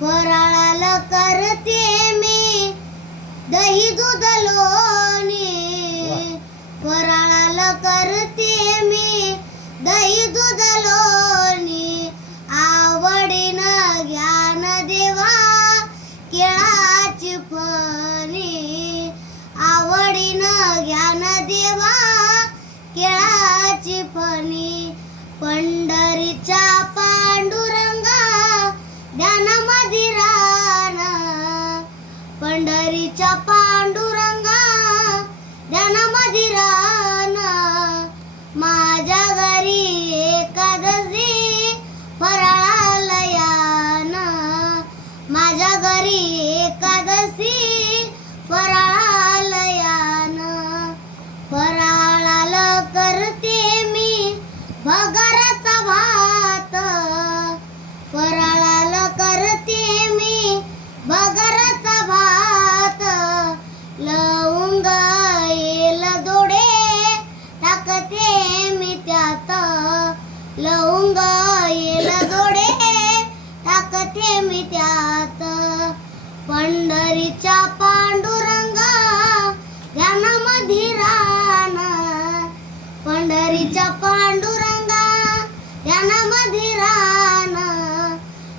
फराळाला करते मी दही दूध लोणी, फराळाला करते मी दही दूध लोणी, आवडीनं ज्ञान देवा केळाची फणी, आवडीनं ज्ञान देवा केळाची फणी, पंढरीच्या पांडुरंगा ध्यानामध्ये राहणा, पंढरीच्या पांडुरंगा ध्यानामध्ये राहणा, माझ्या घरी एकादशी फराळाला यानं, माझ्या घरी एकादशी फराळाला यानं, फराळाला करते मी भगराचा भात, फराळाला करते मी भगराचा भात, लवंग येल दोडे टाकते मी त्यात, लवंग येल दोडे टाकते मी त्यात, पंढरीच्या पांडुरंगा ध्यानामध्ये राहणा, पंढरीच्या पांडुरंगा ध्यानामध्ये राहणा,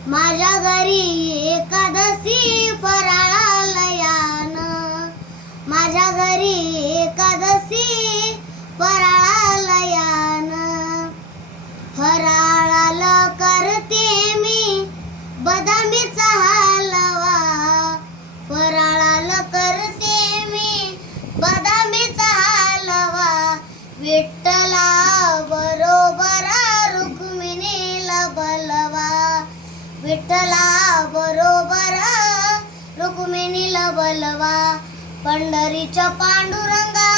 माझ्या घरी एकादशी फराळाला यानं, माझ्या घरी एकादशी फराळाला यानं, फराळाला करते मी बदामीचा हलवा, फराळाला करते मी बदामीचा हलवा, विठ्ठला बरोबर रुक्मिणीला बलवा, विठ्ठला बरोबर रुक्मिणीला बलवा, पंढरीच्या पांडुरंगा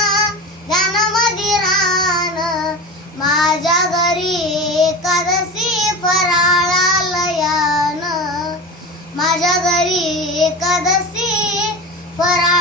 ध्यानामध्ये राहणं, माझ्या घरी एकादशी फराळाला यानं, माझ्या घरी एकादशी फराळ